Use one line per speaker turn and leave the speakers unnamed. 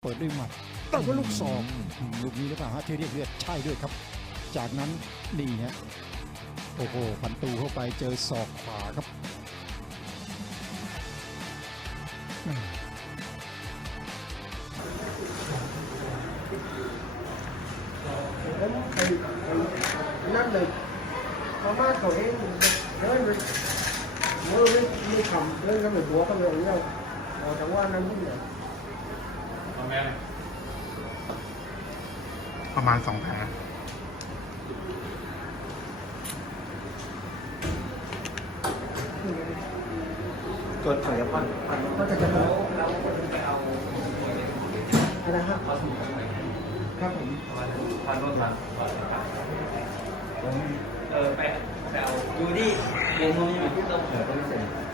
ปิดด้วยหมัดแต่ว่าลูกศอกลูกนี้หรือเปล่าฮะที่เรียกเลือดใช่ด้วยครับจากนั้นนี่ฮะโอ้โหพันตูเข้าไปเจอศอกขวาครับ
นั่นเลยมาม่าตัวเองเดินไปเมื่อไม่ทำเดินก็ไม่หัวก็ไม่เอาแต่ว่านั้นที่ไหน
ประมาณ2 แผลจดถอยพัน
ก็จะเอาอะไรครับครับผม
พันรถมาไปเอาอยู่ที่วงตรงนี้อยู่ที่ต้องเปิดต้องเสร็จ